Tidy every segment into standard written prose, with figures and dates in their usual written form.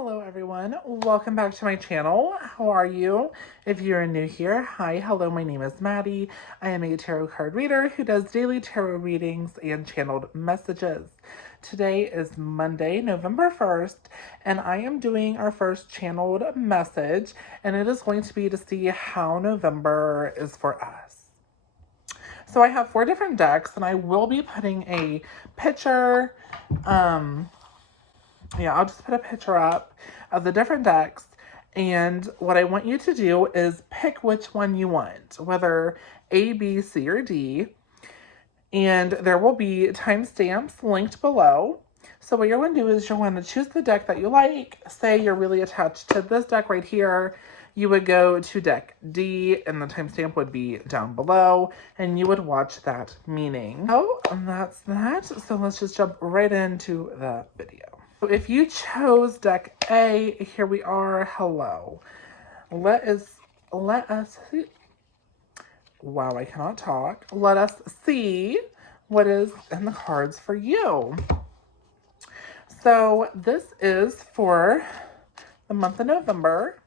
Hello everyone, welcome back to my channel. How are you? If you're new here, hi, hello, my name is Maddie. I am a tarot card reader who does daily tarot readings and channeled messages. Today is Monday, November 1st, and I am doing our first channeled message, and it is going to be to see how November is for us. So I have 4 different decks, and I will be putting a picture, I'll just put a picture up of the different decks. And what I want you to do is pick which one you want, whether A, B, C, or D. And there will be timestamps linked below. So what you're going to do is you're going to choose the deck that you like. Say you're really attached to this deck right here. You would go to deck D, and the timestamp would be down below, and you would watch that meeting. Oh, and that's that. So let's just jump right into the video. So if you chose deck A, here we are. Hello. Let us see. Wow, I cannot talk. Let us see what is in the cards for you. So this is for the month of November.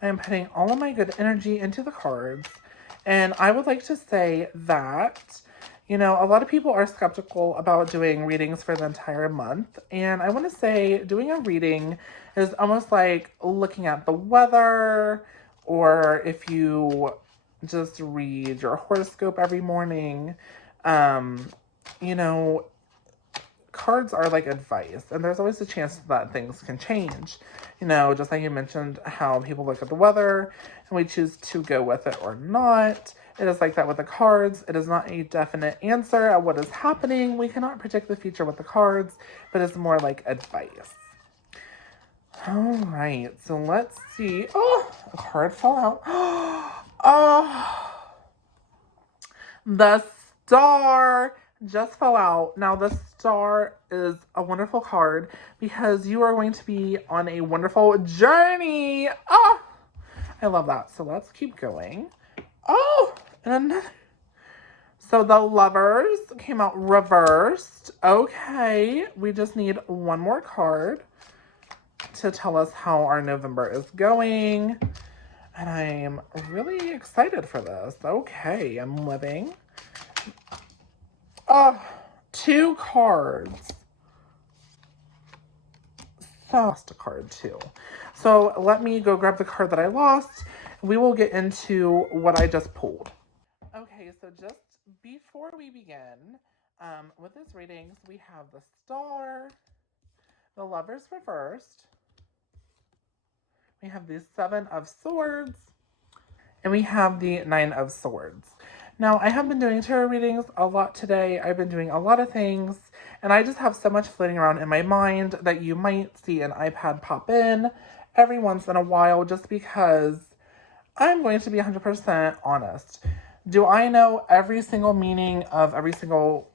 I am putting all of my good energy into the cards. And I would like to say that, a lot of people are skeptical about doing readings for the entire month. And I want to say doing a reading is almost like looking at the weather, or if you just read your horoscope every morning. Cards are like advice, and there's always a chance that things can change. Just like you mentioned how people look at the weather and we choose to go with it or not. It is like that with the cards. It is not a definite answer at what is happening. We cannot predict the future with the cards, but it's more like advice. All right, so let's see. Oh, a card fell out. Oh, the Star just fell out. Now, the Star is a wonderful card because you are going to be on a wonderful journey. Oh, I love that. So let's keep going. Oh, and another. So the Lovers came out reversed. Okay, we just need one more card to tell us how our November is going. And I'm really excited for this. Okay, I'm living. Oh, 2 cards. So I lost a card too. So let me go grab the card that I lost. We will get into what I just pulled. Okay, so just before we begin with this readings, we have the Star, the Lovers reversed. We have the 7 of Swords, and we have the 9 of Swords. Now, I have been doing tarot readings a lot today. I've been doing a lot of things, and I just have so much floating around in my mind that you might see an iPad pop in every once in a while, just because I'm going to be 100% honest. Do I know every single meaning of every single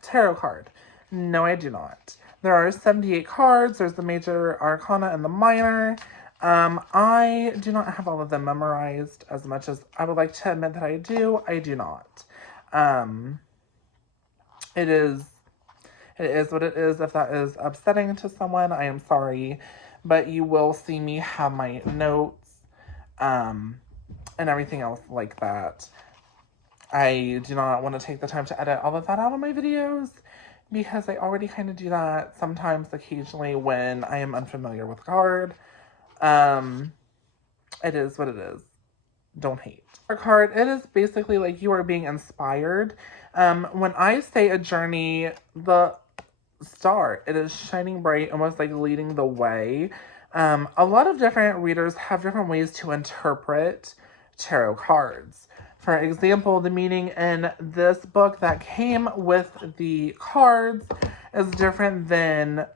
tarot card? No, I do not. There are 78 cards. There's the major arcana and the minor. I do not have all of them memorized as much as I would like to admit that I do. I do not. It is what it is. If that is upsetting to someone, I am sorry. But you will see me have my notes, and everything else like that. I do not want to take the time to edit all of that out of my videos because I already kind of do that sometimes, occasionally, when I am unfamiliar with the card. It is what it is. Don't hate. Our card, it is basically like you are being inspired. When I say a journey, the Star, it is shining bright, almost like leading the way. A lot of different readers have different ways to interpret tarot cards. For example, the meaning in this book that came with the cards is different than,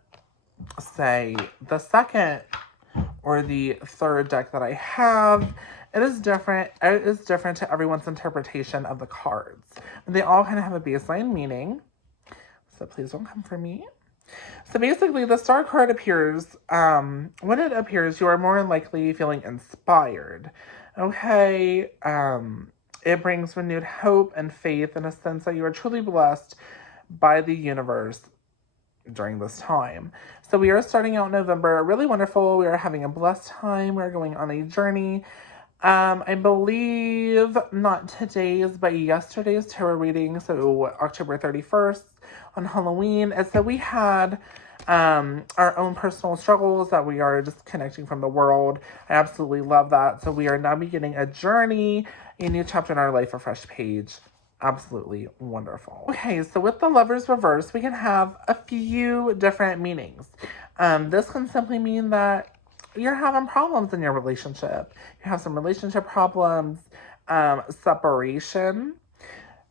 say, the second or the third deck that I have. It is different. It is different to everyone's interpretation of the cards. They all kind of have a baseline meaning. So please don't come for me. So basically, the Star card appears, when it appears, you are more than likely feeling inspired. Okay? It brings renewed hope and faith in a sense that you are truly blessed by the universe during this time. So we are starting out November really wonderful. We are having a blessed time. We're going on a journey. I believe not today's, but yesterday's tarot reading, so October 31st on Halloween. And so we had our own personal struggles that we are disconnecting from the world. I absolutely love that. So we are now beginning a journey, a new chapter in our life, a fresh page. Absolutely wonderful. Okay, so with the Lovers reverse, we can have a few different meanings. This can simply mean that you're having problems in your relationship. You have some relationship problems, separation,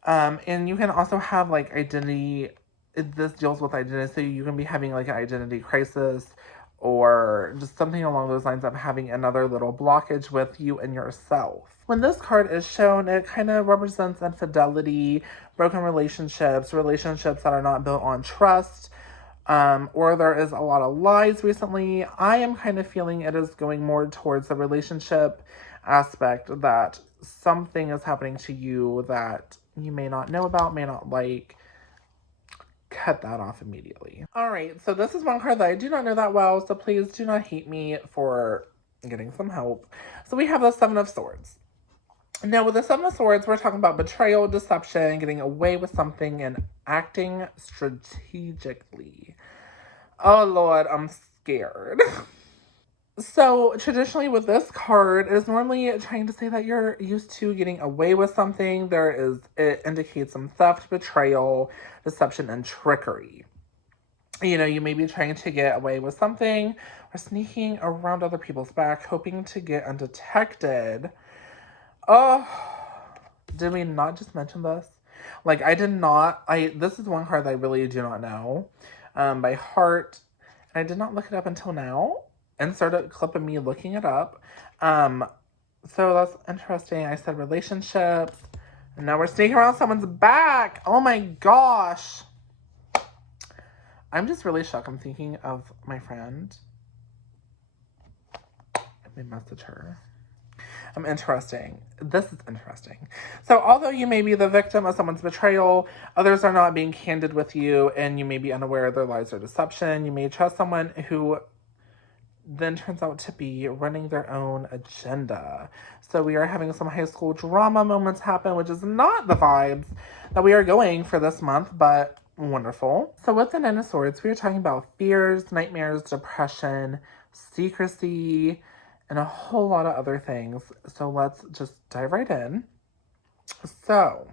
and you can also have like identity. This deals with identity, so you can be having like an identity crisis or just something along those lines of having another little blockage with you and yourself. When this card is shown, it kind of represents infidelity, broken relationships, relationships that are not built on trust, or there is a lot of lies recently. I am kind of feeling it is going more towards the relationship aspect, that something is happening to you that you may not know about, may not like. Cut that off immediately. All right, so this is one card that I do not know that well, so please do not hate me for getting some help. So we have the Seven of Swords. Now, with the Seven of Swords, we're talking about betrayal, deception, getting away with something, and acting strategically. Oh, Lord, I'm scared. So, traditionally with this card, it is normally trying to say that you're used to getting away with something. It indicates some theft, betrayal, deception, and trickery. You know, you may be trying to get away with something or sneaking around other people's back, hoping to get undetected. Oh, did we not just mention this? Like, this is one card that I really do not know by heart. And I did not look it up until now. Insert a clip of me looking it up. So that's interesting. I said relationships. And now we're sneaking around someone's back. Oh my gosh. I'm just really shocked. I'm thinking of my friend. Let me message her. Interesting. This is interesting. So, although you may be the victim of someone's betrayal, others are not being candid with you, and you may be unaware of their lies or deception. You may trust someone who then turns out to be running their own agenda. So, we are having some high school drama moments happen, which is not the vibes that we are going for this month, but wonderful. So, with the Nine of Swords, we are talking about fears, nightmares, depression, secrecy, and a whole lot of other things. So let's just dive right in. So,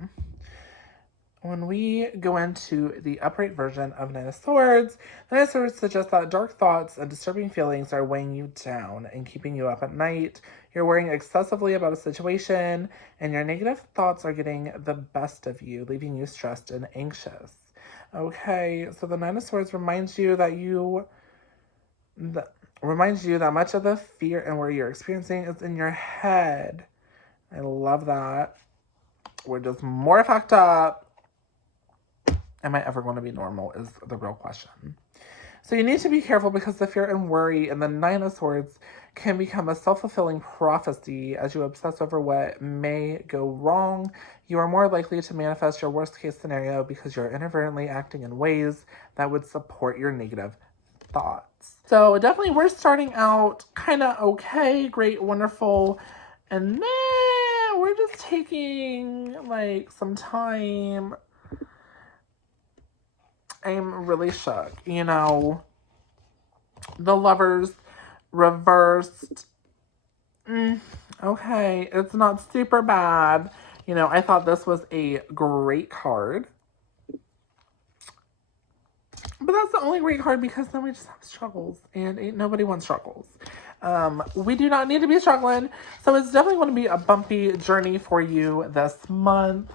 when we go into the upright version of Nine of Swords, the Nine of Swords suggests that dark thoughts and disturbing feelings are weighing you down and keeping you up at night. You're worrying excessively about a situation, and your negative thoughts are getting the best of you, leaving you stressed and anxious. Okay, so the Nine of Swords reminds you that much of the fear and worry you're experiencing is in your head. I love that. We're just more fucked up. Am I ever going to be normal is the real question. So you need to be careful, because the fear and worry in the Nine of Swords can become a self-fulfilling prophecy. As you obsess over what may go wrong, you are more likely to manifest your worst case scenario, because you're inadvertently acting in ways that would support your negative thoughts. So definitely we're starting out kind of okay, great, wonderful, and then we're just taking like some time. I'm really shook. You know, the Lovers reversed. Okay, it's not super bad. You know, I thought this was a great card. But that's the only great card, because then we just have struggles, and ain't nobody wants struggles. We do not need to be struggling, so it's definitely going to be a bumpy journey for you this month.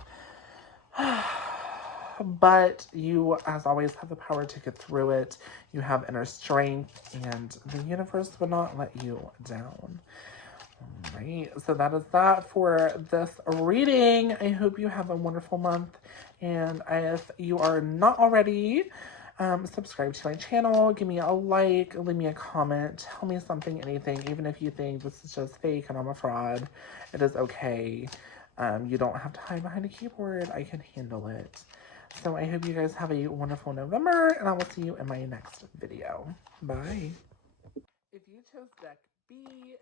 But you, as always, have the power to get through it. You have inner strength, and the universe will not let you down. All right, so that is that for this reading. I hope you have a wonderful month, and if you are not already, subscribe to my channel, give me a like, leave me a comment, tell me something, anything, even if you think this is just fake and I'm a fraud. It is okay. You don't have to hide behind a keyboard. I can handle it. So I hope you guys have a wonderful November, and I will see you in my next video. Bye. If you chose deck B,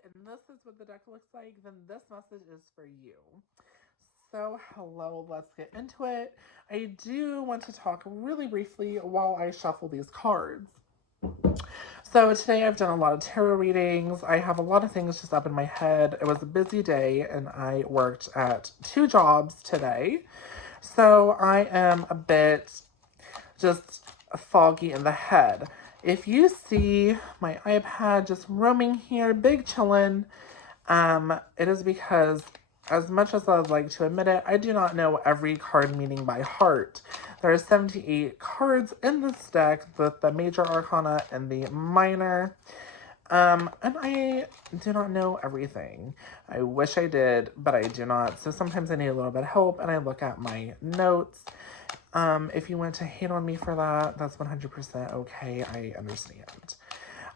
and this is what the deck looks like, then this message is for you. So, hello, let's get into it. I do want to talk really briefly while I shuffle these cards. So today I've done a lot of tarot readings. I have a lot of things just up in my head. It was a busy day and I worked at 2 jobs today. So I am a bit just foggy in the head. If you see my iPad just roaming here, big chillin', it is because as much as I would like to admit it, I do not know every card meaning by heart. There are 78 cards in this deck, the major arcana and the minor. And I do not know everything. I wish I did, but I do not. So sometimes I need a little bit of help and I look at my notes. If you want to hate on me for that, that's 100% okay. I understand.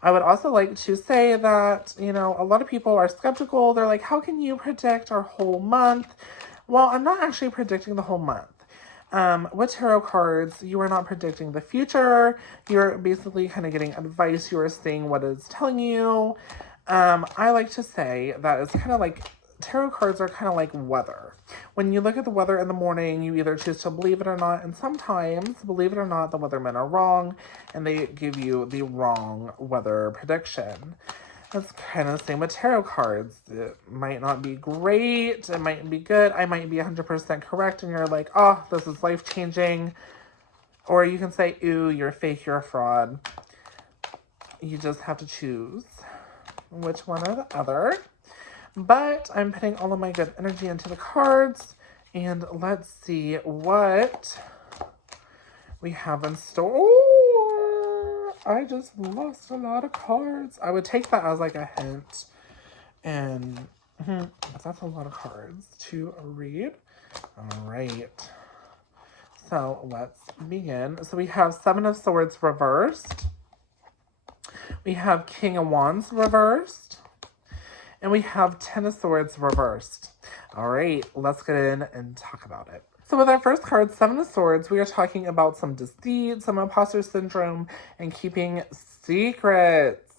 I would also like to say that, you know, a lot of people are skeptical. They're like, how can you predict our whole month? Well, I'm not actually predicting the whole month. With tarot cards, you are not predicting the future. You're basically kind of getting advice. You are seeing what it's telling you. I like to say that it's kind of like tarot cards are kind of like weather. When you look at the weather in the morning, you either choose to believe it or not, and sometimes, believe it or not, the weathermen are wrong, and they give you the wrong weather prediction. That's kind of the same with tarot cards. It might not be great, it might be good, I might be 100% correct, and you're like, oh, this is life-changing. Or you can say, ooh, you're fake, you're a fraud. You just have to choose which one or the other. But I'm putting all of my good energy into the cards. And let's see what we have in store. I just lost a lot of cards. I would take that as like a hint. And that's a lot of cards to read. All right. So let's begin. So we have 7 of Swords reversed. We have King of Wands reversed. And we have 10 of Swords reversed. All right, let's get in and talk about it. So with our first card, 7 of Swords, we are talking about some deceit, some imposter syndrome, and keeping secrets.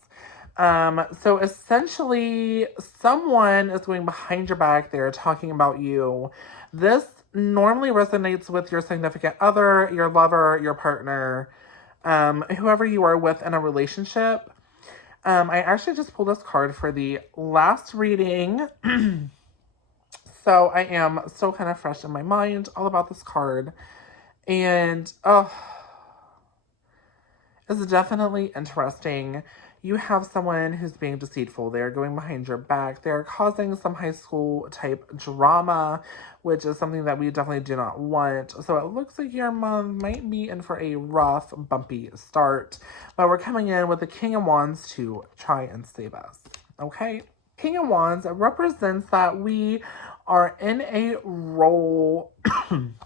So essentially, someone is going behind your back. They're talking about you. This normally resonates with your significant other, your lover, your partner, whoever you are with in a relationship. I actually just pulled this card for the last reading. So I am still kind of fresh in my mind all about this card. And, it's definitely interesting. You have someone who's being deceitful. They're going behind your back. They're causing some high school type drama, which is something that we definitely do not want. So it looks like your month might be in for a rough, bumpy start. But we're coming in with the King of Wands to try and save us. Okay? King of Wands represents that we are in a role,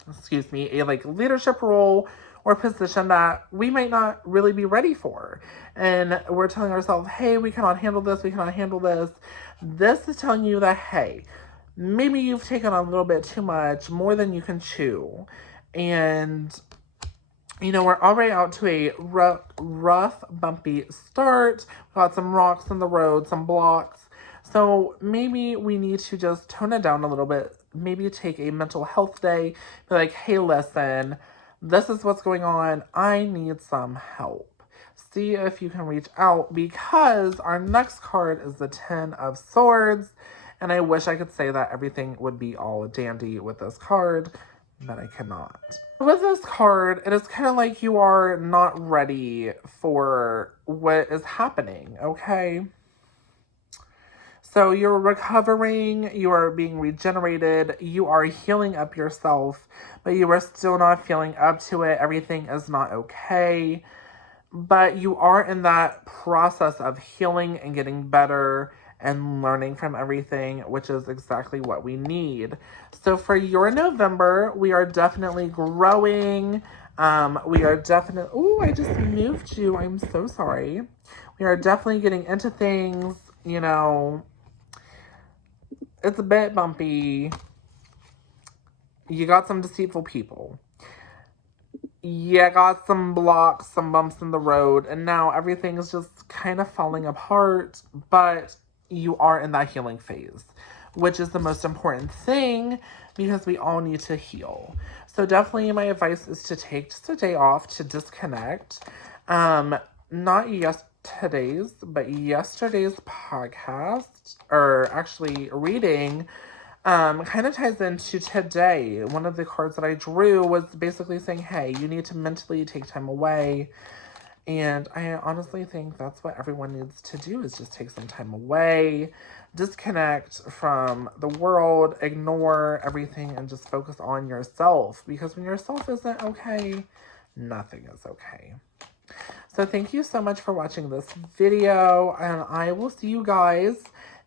excuse me, a like leadership role or position that we might not really be ready for. And we're telling ourselves, hey, we cannot handle this, we cannot handle this. This is telling you that, hey, maybe you've taken a little bit too much, more than you can chew. And, you know, we're already out to a rough, bumpy start. We've got some rocks in the road, some blocks. So maybe we need to just tone it down a little bit. Maybe take a mental health day. Be like, hey, listen, this is what's going on. I need some help. See if you can reach out, because our next card is the 10 of Swords. And I wish I could say that everything would be all dandy with this card, but I cannot. With this card, it is kind of like you are not ready for what is happening, okay? So you're recovering, you are being regenerated, you are healing up yourself, but you are still not feeling up to it. Everything is not okay. But you are in that process of healing and getting better and learning from everything, which is exactly what we need. So for your November, we are definitely growing. We are definitely... Oh, I just moved you. I'm so sorry. We are definitely getting into things, you know... It's a bit bumpy. You got some deceitful people. you got some blocks, some bumps in the road, and now everything is just kind of falling apart, but you are in that healing phase, which is the most important thing because we all need to heal. So definitely my advice is to take just a day off to disconnect. Not yesterday's, but yesterday's podcast, or actually reading, kind of ties into today. One of the cards that I drew was basically saying, hey, you need to mentally take time away. And I honestly think that's what everyone needs to do, is just take some time away, disconnect from the world, ignore everything, and just focus on yourself. Because when yourself isn't okay, nothing is okay. So thank you so much for watching this video, and I will see you guys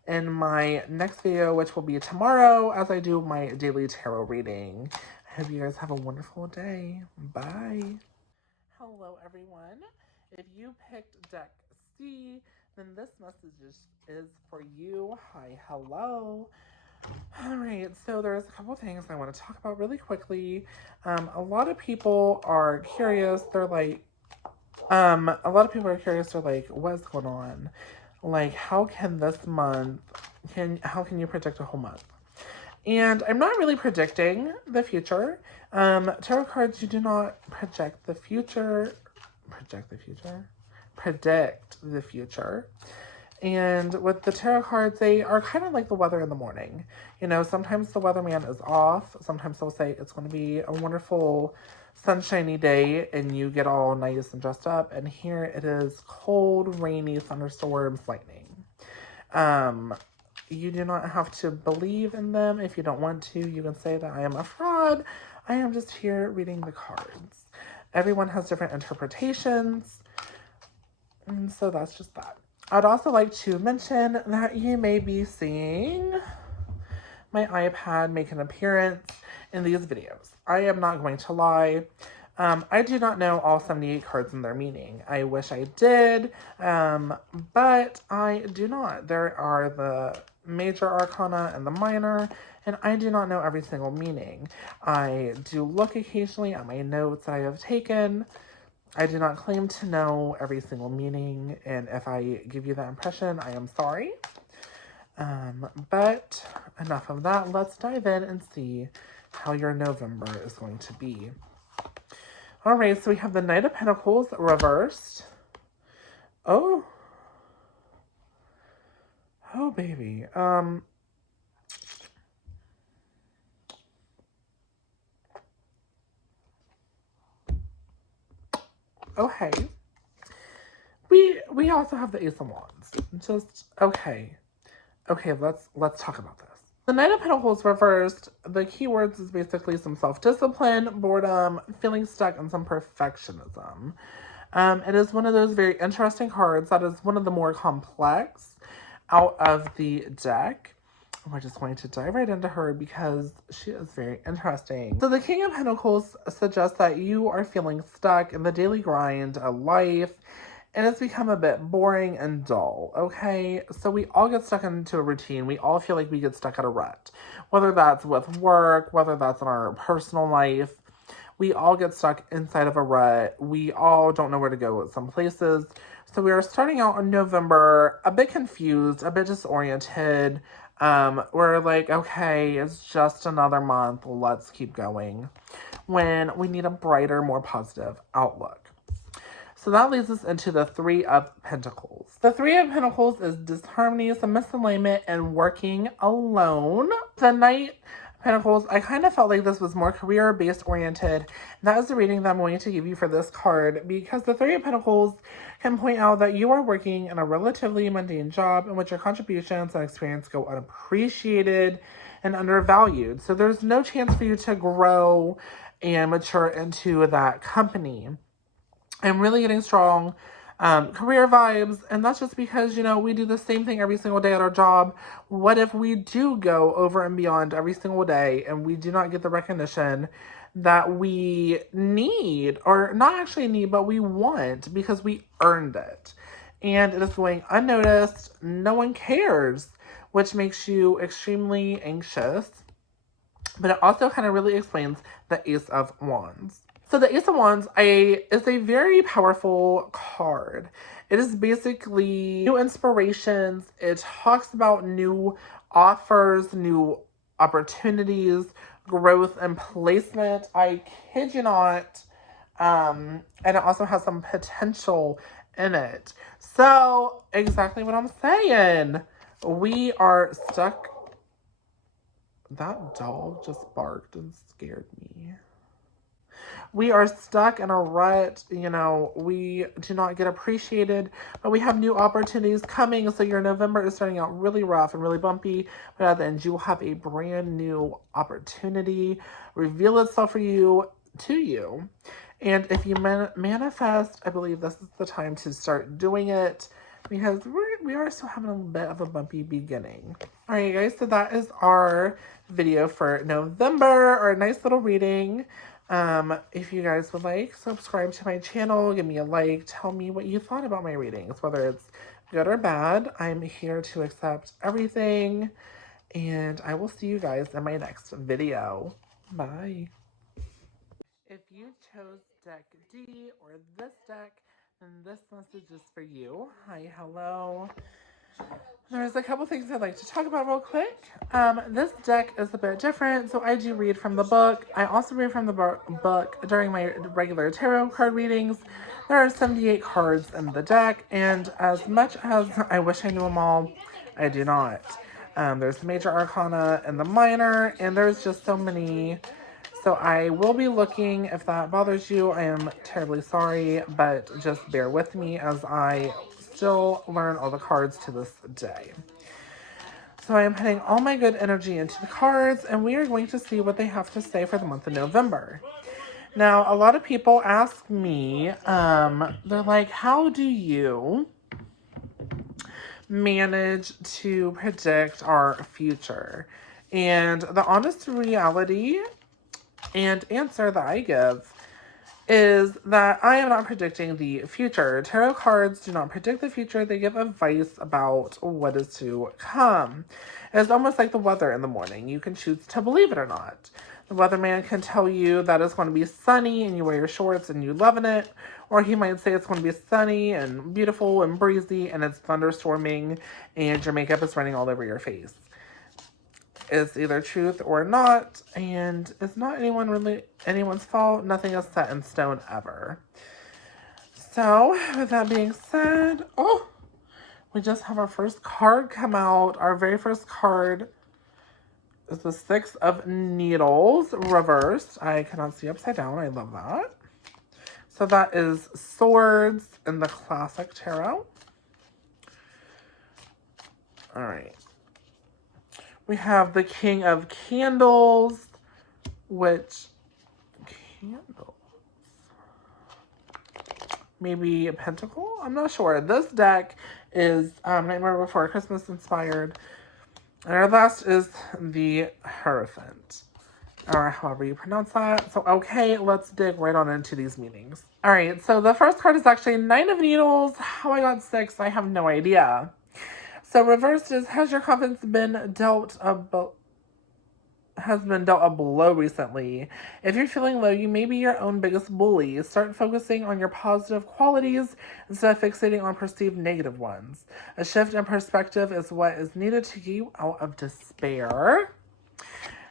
in my next video, which will be tomorrow as I do my daily tarot reading. I hope you guys have a wonderful day. Bye. Hello, everyone. If you picked deck C, then this message is for you. Hi, hello. All right, so there's a couple things I want to talk about really quickly. A lot of people are curious. They're like, what's going on? Like, how can this month, how can you predict a whole month? And I'm not really predicting the future. Tarot cards, you do not predict the future. And with the tarot cards, they are kind of like the weather in the morning. You know, sometimes the weatherman is off. Sometimes they'll say it's going to be a wonderful sunshiny day and you get all nice and dressed up. And here it is cold, rainy, thunderstorms, lightning. You do not have to believe in them. If you don't want to, you can say that I am a fraud. I am just here reading the cards. Everyone has different interpretations. And so that's just that. I'd also like to mention that you may be seeing my iPad make an appearance in these videos. I am not going to lie. I do not know all 78 cards and their meaning. I wish I did, but I do not. There are the major arcana and the minor, and I do not know every single meaning. I do look occasionally at my notes that I have taken. I do not claim to know every single meaning, and if I give you that impression, I am sorry. But enough of that. Let's dive in and see how your November is going to be. All right, so we have the Knight of Pentacles reversed. Oh, baby. Okay. We also have the Ace of Wands. Just okay. Okay, let's talk about this. The Knight of Pentacles reversed, the keywords is basically some self-discipline, boredom, feeling stuck, and some perfectionism. It is one of those very interesting cards that is one of the more complex out of the deck. We're just going to dive right into her because she is very interesting. So the King of Pentacles suggests that you are feeling stuck in the daily grind of life, and it's become a bit boring and dull, okay? So we all get stuck into a routine. We all feel like we get stuck at a rut. Whether that's with work, whether that's in our personal life, we all get stuck inside of a rut. We all don't know where to go at some places. So we are starting out in November a bit confused, a bit disoriented. We're like, okay, it's just another month. Let's keep going. When we need a brighter, more positive outlook. So that leads us into the Three of Pentacles. The Three of Pentacles is disharmony, some misalignment, and working alone. The Knight of Pentacles, I kind of felt like this was more career-based oriented. That is the reading that I'm going to give you for this card, because the Three of Pentacles can point out that you are working in a relatively mundane job in which your contributions and experience go unappreciated and undervalued. So there's no chance for you to grow and mature into that company. I'm really getting strong career vibes, and that's just because, you know, we do the same thing every single day at our job. What if we do go over and beyond every single day and we do not get the recognition that we need, or not actually need, but we want, because we earned it, and it is going unnoticed, no one cares, which makes you extremely anxious. But it also kind of really explains the Ace of Wands. So the Ace of Wands is a very powerful card. It is basically new inspirations. It talks about new offers, new opportunities, growth and placement. I kid you not. And it also has some potential in it. So exactly what I'm saying. We are stuck. That dog just barked and scared me. We are stuck in a rut. You know, we do not get appreciated, but we have new opportunities coming. So your November is starting out really rough and really bumpy, but at the end you will have a brand new opportunity reveal itself for you to you. And if you manifest, I believe this is the time to start doing it, because we are still having a bit of a bumpy beginning. All right, guys, so that is our video for November, or a nice little reading. If you guys would like, subscribe to my channel, give me a like, tell me what you thought about my readings, whether it's good or bad. I'm here to accept everything, and I will see you guys in my next video. Bye. If you chose deck D or this deck, then this message is for you. Hi, hello. There's a couple things I'd like to talk about real quick. This deck is a bit different, so I do read from the book. I also read from the book during my regular tarot card readings. There are 78 cards in the deck, and as much as I wish I knew them all, I do not. There's the major arcana and the minor, and there's just so many. So I will be looking. If that bothers you, I am terribly sorry, but just bear with me as I still learn all the cards to this day. So I am putting all my good energy into the cards, and we are going to see what they have to say for the month of November. Now, a lot of people ask me, they're like, how do you manage to predict our future? And the honest reality and answer that I give is that I am not predicting the future. Tarot cards do not predict the future. They give advice about what is to come. It's almost like the weather in the morning. You can choose to believe it or not. The weatherman can tell you that it's going to be sunny and you wear your shorts and you're loving it. Or he might say it's going to be sunny and beautiful and breezy and it's thunderstorming and your makeup is running all over your face. It's either truth or not, and it's not anyone's fault. Nothing is set in stone ever. So, with that being said, we just have our first card come out. Our very first card is the Six of Needles reversed. I cannot see upside down. I love that. So that is Swords in the classic tarot. All right. We have the King of Candles, which, candles, maybe a pentacle? I'm not sure. This deck is Nightmare Before Christmas inspired. And our last is the Hierophant, or however you pronounce that. So, okay, let's dig right on into these meanings. All right, so the first card is actually Nine of Needles. How I got 6, I have no idea. So reversed is, has your confidence been dealt a blow recently? If you're feeling low, you may be your own biggest bully. Start focusing on your positive qualities instead of fixating on perceived negative ones. A shift in perspective is what is needed to get you out of despair.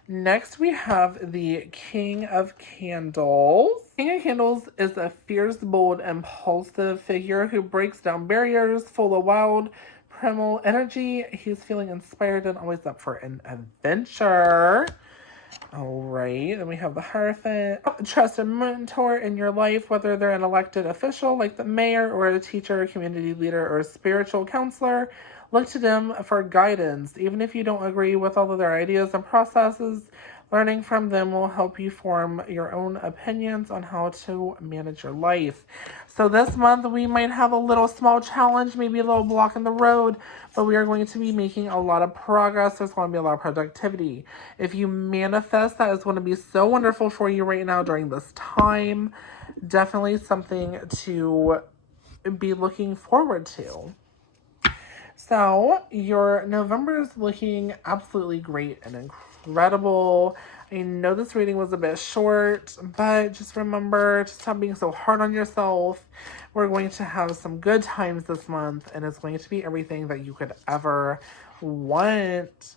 Next, we have the King of Candles. King of Candles is a fierce, bold, impulsive figure who breaks down barriers, full of wild, primal energy. He's feeling inspired and always up for an adventure. All right, then we have the Hierophant. Trust a mentor in your life, whether they're an elected official like the mayor or a teacher, a community leader, or a spiritual counselor. Look to them for guidance. Even if you don't agree with all of their ideas and processes, learning from them will help you form your own opinions on how to manage your life. So this month we might have a little small challenge, maybe a little block in the road, but we are going to be making a lot of progress. There's going to be a lot of productivity. If you manifest, that is going to be so wonderful for you right now during this time. Definitely something to be looking forward to. So your November is looking absolutely great and incredible. I know this reading was a bit short, but just remember to stop being so hard on yourself. We're going to have some good times this month, and it's going to be everything that you could ever want.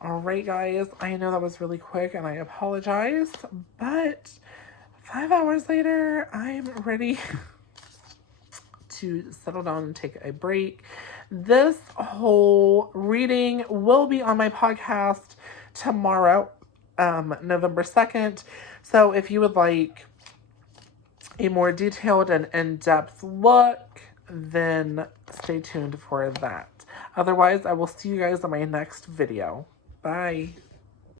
All right, guys, I know that was really quick, and I apologize, but 5 hours later, I'm ready to settle down and take a break. This whole reading will be on my podcast tomorrow, November 2nd. So if you would like a more detailed and in-depth look, then stay tuned for that. Otherwise, I will see you guys in my next video. Bye.